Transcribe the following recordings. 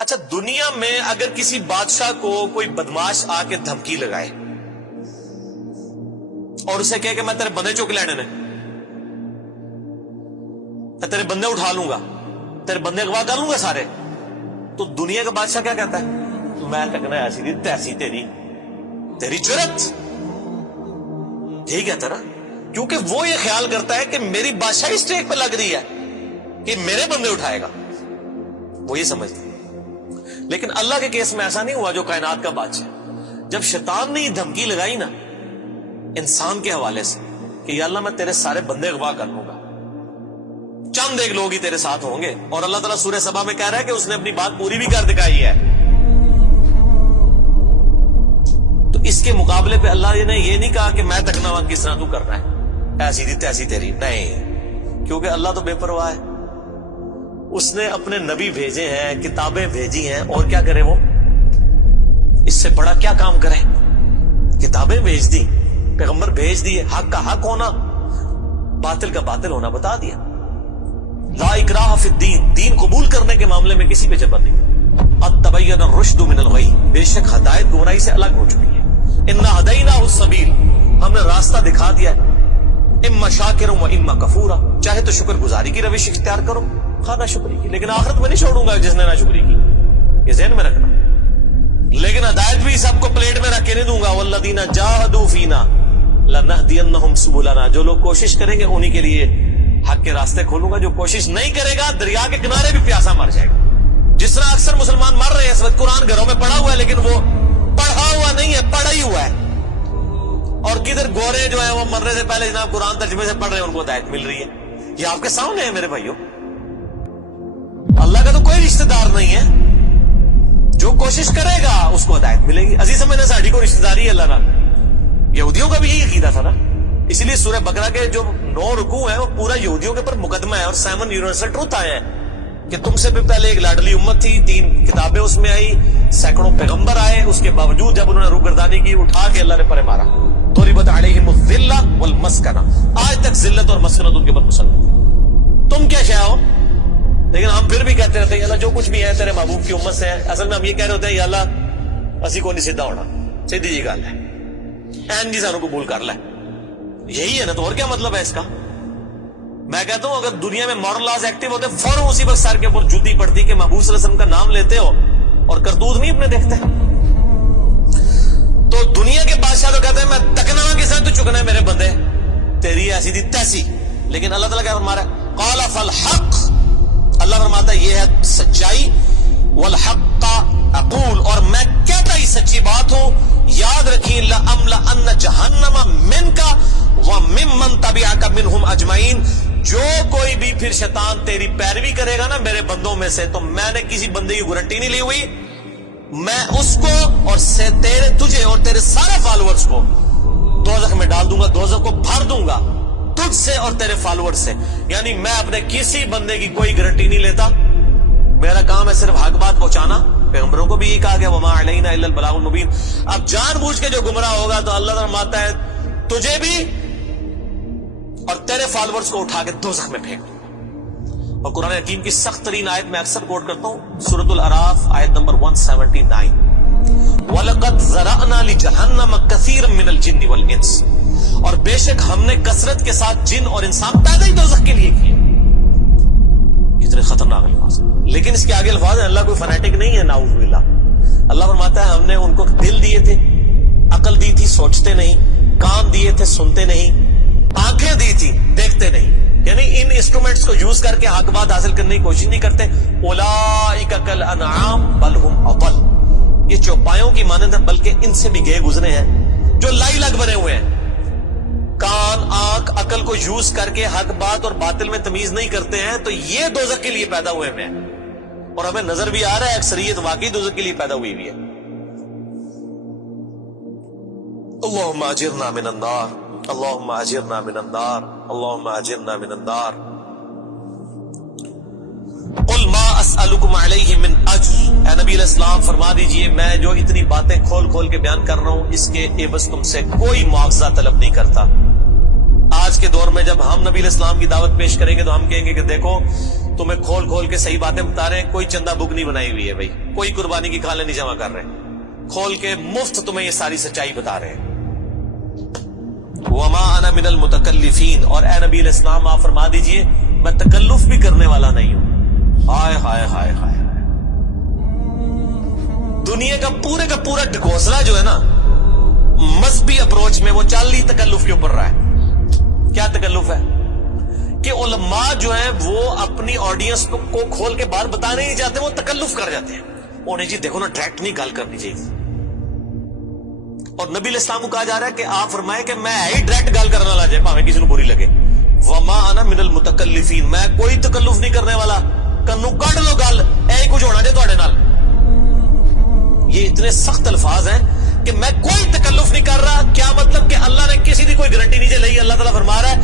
اچھا، دنیا میں اگر کسی بادشاہ کو کوئی بدماش آ کے دھمکی لگائے اور اسے کہے کہ میں تیرے بندے چوک لینے نے، میں تیرے بندے اٹھا لوں گا، تیرے بندے اغوا کر لوں گا سارے، تو دنیا کا بادشاہ کیا کہتا ہے؟ میں تکنا ایسی دی تیسی تیری جرت، یہی کہتا نا، کیونکہ وہ یہ خیال کرتا ہے کہ میری بادشاہی اسٹیک پہ لگ رہی ہے کہ میرے بندے اٹھائے گا، وہ یہ سمجھتا ہے۔ لیکن اللہ کے کیس میں ایسا نہیں ہوا، جو کائنات کا بادشاہ، جب شیطان نے یہ دھمکی لگائی نا انسان کے حوالے سے کہ یا اللہ میں تیرے سارے بندے اغوا کر لوں گا، چند ایک لوگ ہی تیرے ساتھ ہوں گے، اور اللہ تعالیٰ سورہ سبا میں کہہ رہا ہے کہ اس نے اپنی بات پوری بھی کر دکھائی ہے، تو اس کے مقابلے پہ اللہ نے یہ نہیں کہا کہ میں تکنا وہاں کس طرح تو کرنا ہے، ایسی دی تیسی تیری، نہیں، کیونکہ اللہ تو بے پرواہ ہے، اس نے اپنے نبی بھیجے ہیں، کتابیں بھیجی ہیں، اور کیا کرے وہ؟ اس سے بڑا کیا کام کرے؟ کتابیں بھیج دی، پیغمبر بھیج دیے، حق کا حق ہونا، باطل کا باطل ہونا بتا دیا۔ لا اکراہ فی الدین، دین قبول کرنے کے معاملے میں کسی پہ جبر نہیں۔ قد تبین الرشد من الغی، بے شک ہدایت گمراہی سے الگ ہو چکی ہے۔ انا ہدیناہ السبیل، ہم نے راستہ دکھا دیا ہے، اما شاکرا و اما کفورا، چاہے تو شکر گزاری کی روش اختیار کرو، خواہ نہ شکری کی، لیکن آخرت میں نہیں چھوڑوں گا جس نے نہ شکری کی، یہ ذہن میں رکھنا۔ لیکن ہدایت بھی سب کو پلیٹ میں رکھ کے نہیں دوں گا، والذین جاہدوا فینا لنہدینہم سبلنا، جو لوگ کوشش کریں گے انہی کے لیے حق کے راستے کھولوں گا، جو کوشش نہیں کرے گا دریا کے کنارے بھی پیاسا مر جائے گا۔ جس طرح اکثر مسلمان مر رہے ہیں اس وقت، قرآن گھروں میں پڑھا ہوا ہے لیکن وہ پڑھا ہوا نہیں ہے، پڑھا ہی ہوا ہے، اور کدھر گورے جو ہیں وہ مرنے سے پہلے جناب قرآن ترجمے سے پڑھ رہے ہیں، ان کو ہدایت مل رہی ہے۔ یہ آپ کے سامنے ہے میرے بھائیوں، اللہ کا تو کوئی رشتہ دار نہیں ہے، جو کوشش کرے گا اس کو ہدایت ملے گی۔ عزیز میں نے ساڑھی کو رشتہ داری ہے اللہ نہ، یہودیوں کا بھی یہی عقیدہ تھا نا، اسی لیے سورہ بقرہ کے جو 9 رکوع ہیں وہ پورا یہودیوں کے اوپر مقدمہ ہے، اور 7 یونیورسل ٹروتھ آئے ہیں کہ تم سے بھی پہلے ایک لاڈلی امت تھی، 3 کتابیں اس میں آئی، سینکڑوں پیغمبر آئے، اس کے باوجود جب انہوں نے روگردانی کی، اٹھا کے اللہ نے پرے مارا۔ ضربت علیہم الذلہ والمسکنہ، آج تک ذلت اور مسکنت ان کے اوپر مسلط، تم کیا شے ہو؟ لیکن ہم پھر بھی کہتے رہتے ہیں یا اللہ جو کچھ بھی ہے تیرے محبوب کی امت سے ہے۔ اصل میں ہم یہ کہہ رہے ہوتے ہیں یا اللہ اسی کو نہیں سیدھا ہونا، سیدھی جی گل ہے، این جی سانو قبول کر لے، یہی ہے نا، تو اور کیا مطلب ہے اس کا؟ میں کہتا ہوں اگر دنیا میں مورل لاز ایکٹیو ہوتے فوراً اسی وقت سر کے اوپر جوتی پڑتی کہ محبوب صلی اللہ علیہ وسلم کا نام لیتے ہو اور کرتوت نہیں اپنے دیکھتے۔ تو دنیا کے بادشاہ تو کہتے ہیں میں تکنا کے ساتھ تو چکنا ہے میرے بندے، تیری ایسی دی تیسی، لیکن اللہ تعالیٰ کیا فرما رہا ہے؟ قال فالحق، اللہ فرماتا ہے یہ ہے سچائی، والحق اقول، اور میں کہتا ہی سچی بات ہوں، یاد رکھیں لأملأن جہنم منک وممن تبعک منہم اجمعین، جو کوئی بھی پھر شیطان تیری پیروی کرے گا نا میرے بندوں میں سے، تو میں نے کسی بندے کی گارنٹی نہیں لی ہوئی، میں اس کو اور تجھے اور تیرے سارے فالوورز کو دوزخ میں ڈال دوں گا، دوزخ کو بھر دوں گا تجھ سے اور تیرے فالوور سے، یعنی میں اپنے کسی بندے کی کوئی گارنٹی نہیں لیتا، میرا کام ہے صرف حق بات پہنچانا۔ پیغمبروں کو بھی یہ کہا گیا وما علینا الا البلاغ المبین۔ اب جان بوجھ کے جو گمراہ ہوگا تو اللہ فرماتا ہے تجھے بھی اور تیرے فالوورز کو اٹھا کے دوزخ میں پھینک دوں۔ اور قرآن حکیم کی سخت ترین آیت میں اکثر کوٹ کرتا ہوں، سورۃ الاعراف آیت نمبر 179، وَلَقَدْ ذَرَأْنَا لِجَهَنَّمَ كَثِيرًا مِنَ الْجِنِّ وَالْإِنسِ، اور بے شک ہم نے کثرت کے ساتھ جن اور انسان پیدا ہی دوزخ کے لیے کیے۔ کتنے خطرناک الفاظ ہیں، لیکن اس کے آگے الفاظ ہیں، اللہ کوئی فنیٹک نہیں ہے، نعوذ باللہ۔ اللہ فرماتا ہے ہم نے ان کو دل دیے تھے، عقل دی تھی، سوچتے نہیں، کان دیے تھے، سنتے نہیں، آنکھیں دی تھی، دیکھتے نہیں، یعنی ان انسٹرومنٹس کو یوز کر کے حق بات حاصل کرنے کی کوشش نہیں کرتے۔ اولئک کالانعام بل ہم اضل، یہ چوپایوں کی مانند ہے بلکہ ان سے بھی گئے گزرے ہیں، جو لائی لگ بنے ہوئے ہیں، کان آنکھ عقل کو یوز کر کے حق بات اور باطل میں تمیز نہیں کرتے ہیں، تو یہ دوزخ کے لیے پیدا ہوئے ہیں، اور ہمیں نظر بھی آ رہا ہے اکثریت واقعی دوزخ کے لیے پیدا ہوئی بھی ہے۔ اللہم اجرنا من النار، اللہم اجرنا من النار، اللہم اجرنا من النار۔ قل ما اسألکم علیہ من اجر، اے نبی علیہ السلام فرما دیجئے میں جو اتنی باتیں کھول کھول کے بیان کر رہا ہوں اس کے عوض تم سے کوئی معاوضہ طلب نہیں کرتا۔ آج کے دور میں جب ہم نبی علیہ السلام کی دعوت پیش کریں گے تو ہم کہیں گے کہ دیکھو تمہیں کھول کھول کے صحیح باتیں بتا رہے ہیں. کوئی چندہ بک نہیں بنائی ہوئی ہے بھائی, کوئی قربانی کی کھالیں نہیں جمع کر رہے, کھول کے مفت تمہیں یہ ساری سچائی بتا رہے ہیں. وما انا من المتکلفین, اور اے نبی علیہ السلام آپ فرما دیجئے میں تکلف بھی کرنے والا نہیں ہوں. ہائے ہائے ہائے ہائے, دنیا کا پورا ڈھکوسلا جو ہے نا مذہبی اپروچ میں, وہ چال ہی تکلف کے اوپر رہا ہے. کیا تکلف ہے کہ علماء جو ہیں وہ اپنی آڈینس کو کھول کے باہر بتانے نہیں چاہتے, وہ تکلف کر جاتے ہیں. انہیں جی دیکھو نا ڈائریکٹ نہیں گل کرنی چاہیے. اور نبی علیہ السلام کو کہا جا رہا ہے کہ آپ فرمائے کہ میں ہی ڈائریکٹ گل کرنے والا جائے پاویں کسی کو بری لگے. وما انا من المتکلفین, میں کوئی تکلف نہیں کرنے والا. کنو کڈ لو گل, اے کچھ ہونا جائے تواڈے نال. یہ اتنے سخت الفاظ ہیں کہ میں کوئی تکلف نہیں کر رہا. کیا مطلب کہ اللہ نے کسی کی کوئی گارنٹی نہیں لئی. اللہ تعالیٰ فرما رہا ہے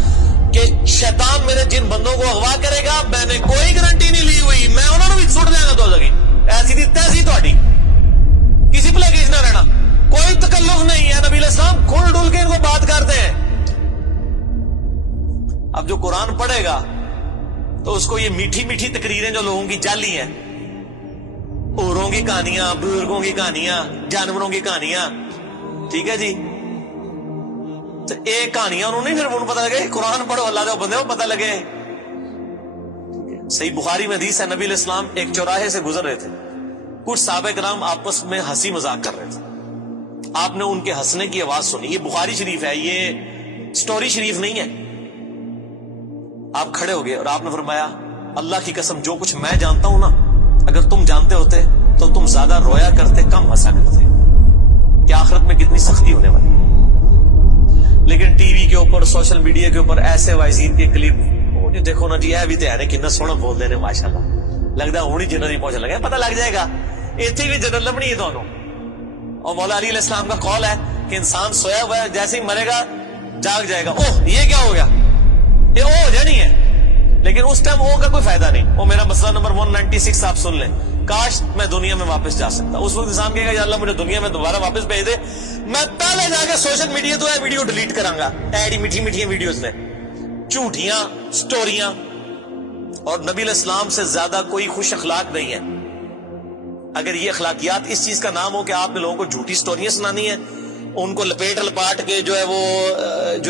کہ شیطان میرے جن بندوں کو اغوا کرے گا, میں نے کوئی گارنٹی نہیں لی ہوئی, میں انہوں نے بھی سٹ دیا گا. تو لگی ایسی دی تیسی تہاڈی, کسی بھلے کس نہ رہنا, کوئی تکلف نہیں ہے. نبی علیہ السلام کھل ڈول کے ان کو بات کرتے ہیں. اب جو قرآن پڑھے گا تو اس کو یہ میٹھی میٹھی تقریریں جو لوگوں کی جعلی ہیں, اوروں کی کہانیاں, بزرگوں کی کہانیاں, جانوروں کی کہانیاں, ٹھیک ہے جی, تو ایک کہانیاں انہوں نے پھر پتہ لگے. قرآن پڑھو اللہ دے بندے کو پتہ لگے. صحیح بخاری میں حدیث ہے, نبی علیہ السلام ایک چوراہے سے گزر رہے تھے. کچھ صحابہ کرام آپس میں ہنسی مذاق کر رہے تھے. آپ نے ان کے ہنسنے کی آواز سنی. یہ بخاری شریف ہے, یہ سٹوری شریف نہیں ہے. آپ کھڑے ہو گئے اور آپ نے فرمایا اللہ کی قسم جو کچھ میں جانتا ہوں نا, اگر تم جانتے ہوتے تو تم زیادہ رویا کرتے, کم ہنسا کرتے. کہ آخرت میں کتنی سختی ہونے والی. لیکن ٹی وی کے اوپر, سوشل میڈیا کے اوپر ایسے وائزین کے کلپ, وہ جو دیکھو نا جی, اے بھی تے ہے کتنا سونا بول دے نے ماشاءاللہ. لگتا ہے ہونی جنت ہی پہنچ لگا, پتہ لگ جائے گا ایتھے بھی جنت لبنی ہے تانوں. اور مولا علی علیہ السلام کا قول ہے کہ انسان سویا ہوا ہے, جیسے ہی مرے گا جاگ جائے گا. اوہ یہ کیا ہو گیا, یہ او ہو جانی ہے, لیکن اس ٹائم او کا کوئی فائدہ نہیں. وہ میرا مسئلہ نمبر 196 آپ سن لیں. کاش میں دنیا میں واپس جا سکتا. اس وقت انسان کہے گا یا اللہ مجھے دنیا میں دوبارہ واپس بھیج دے, میں پہلے جا کے سوشل میڈیا تو ویڈیو ڈیلیٹ کراں گا. ایڈی میٹھی میٹھی ویڈیوز نے, جھوٹیاں سٹوریاں. اور نبی علیہ السلام سے زیادہ کوئی خوش اخلاق نہیں ہے. اگر یہ اخلاقیات اس چیز کا نام ہو کہ آپ نے لوگوں کو جھوٹی سٹوریاں سنانی ہے, ان کو لپیٹ لپاٹ کے جو ہے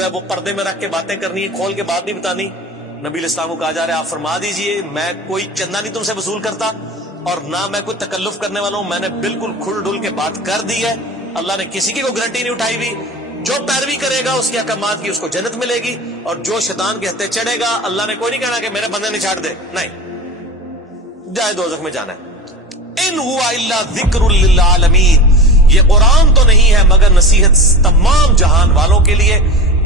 وہ پردے میں رکھ کے باتیں کرنی ہے, کھول کے بات نہیں بتانی. نبی علیہ السلام کو کہا جا رہا ہے آپ فرما دیجئے میں کوئی چندہ نہیں تم سے وصول کرتا, اور نہ میں کوئی تکلف کرنے والا ہوں. میں نے بالکل کھل ڈل کے بات کر دی ہے. اللہ نے کسی کی کوئی گارنٹی نہیں اٹھائی ہوئی. جو پیروی کرے گا اس کے احکامات کی اس کو جنت ملے گی, اور جو شیطان کے ہتھے چڑھے گا اللہ نے کوئی نہیں کہنا کہ میرے بندے نے چھاڑ دے, نہیں, جائے دوزخ میں جانا ہے. ان ہوا الا ذکر للعالمین, یہ قرآن تو نہیں ہے مگر نصیحت تمام جہان والوں کے لیے.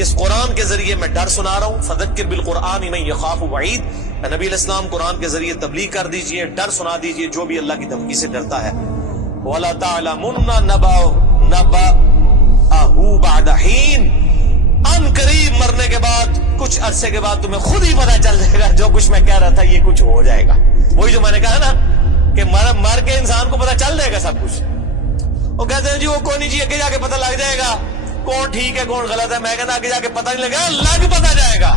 اس قرآن کے ذریعے میں ڈر سنا رہا ہوں. فذکر بالقرآن من یخاف وعید, نبی علیہ السلام قرآن کے ذریعے تبلیغ کر دیجئے, ڈر سنا دیجئے جو بھی اللہ کی دھمکی سے ڈرتا ہے. وَلَا تَعْلَمُنَّ نَبَأَهُ بَعْدَ حِينٍ, ان قریب مرنے کے بعد کچھ عرصے کے بعد تمہیں خود ہی پتہ چل جائے گا جو کچھ میں کہہ رہا تھا یہ کچھ ہو جائے گا. وہی جو میں نے کہا نا کہ مر کے انسان کو پتہ چل جائے گا سب کچھ. وہ کہتے ہیں جی وہ کوئی نہیں جی, آگے جا کے پتہ لگ جائے گا کون ٹھیک ہے کون غلط ہے. میں کہتا آگے جا کے پتہ نہیں لگا, لگ پتہ جائے گا.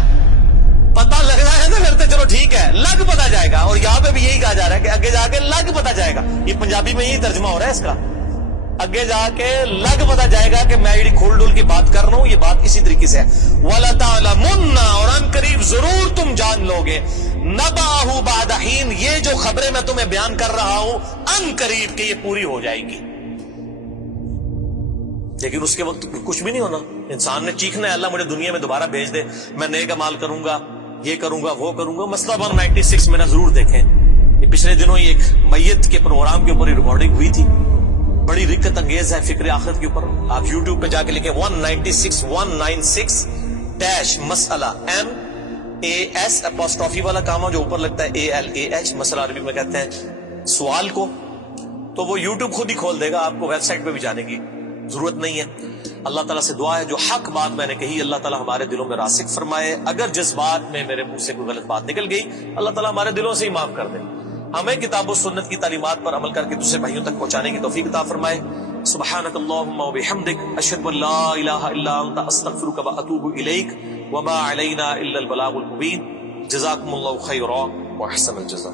پتہ لگ رہا ہے تو پھر تو چلو ٹھیک ہے, لگ پتہ جائے گا. اور یہاں پہ بھی یہی کہا جا رہا ہے کہ آگے جا کے لگ پتہ جائے گا. یہ پنجابی میں یہی ترجمہ ہو رہا ہے اس کا, آگے جا کے لگ پتہ جائے گا کہ میں یہ کھول ڈول کی بات کر رہا ہوں, یہ بات اسی طریقے سے ہے. وَلَا تَعْلَمُنَّ, اور ان قریب ضرور تم جان لوگے, نَبَأَهُ بَعْدَ حِينٍ, یہ جو خبریں میں تمہیں بیان کر رہا ہوں ان قریب کہ یہ پوری ہو جائے گی. لیکن اس کے وقت کچھ بھی نہیں ہونا. انسان نے چیخنا ہے اللہ مجھے دنیا میں دوبارہ بھیج دے, میں نیک اعمال کروں گا, یہ کروں گا, وہ کروں گا. مسئلہ 196 میں نے ضرور دیکھیں, یہ پچھلے دنوں ہی ایک میت کے پروگرام کے اوپر ریکارڈنگ ہوئی تھی. بڑی رکت انگیز ہے فکر آخرت کے اوپر. آپ یوٹیوب پہ جا کے لکھیں 196 مسئلہ, MAS والا کام ہے جو اوپر لگتا ہے ALAH, مسئلہ عربی میں کہتے ہیں سوال کو. تو وہ یوٹیوب خود ہی کھول دے گا, آپ کو ویب سائٹ پہ بھی جانے کی ضرورت نہیں ہے. اللہ تعالیٰ سے دعا ہے جو حق بات میں نے کہی اللہ تعالیٰ ہمارے دلوں میں راسخ فرمائے. اگر جس بات میں میرے منہ سے کوئی غلط بات نکل گئی اللہ تعالیٰ ہمارے دلوں سے ہی معاف کر دے. ہمیں کتاب و سنت کی تعلیمات پر عمل کر کے دوسرے بھائیوں تک پہنچانے کی توفیق عطا فرمائے. سبحانک اللہم و بحمدک, اشہد ان لا الہ الا انت, استغفرک و اتوب الیک, وما علینا الا البلاغ المبین. جزاکم اللہ خیرا. وأحسن الجزاء.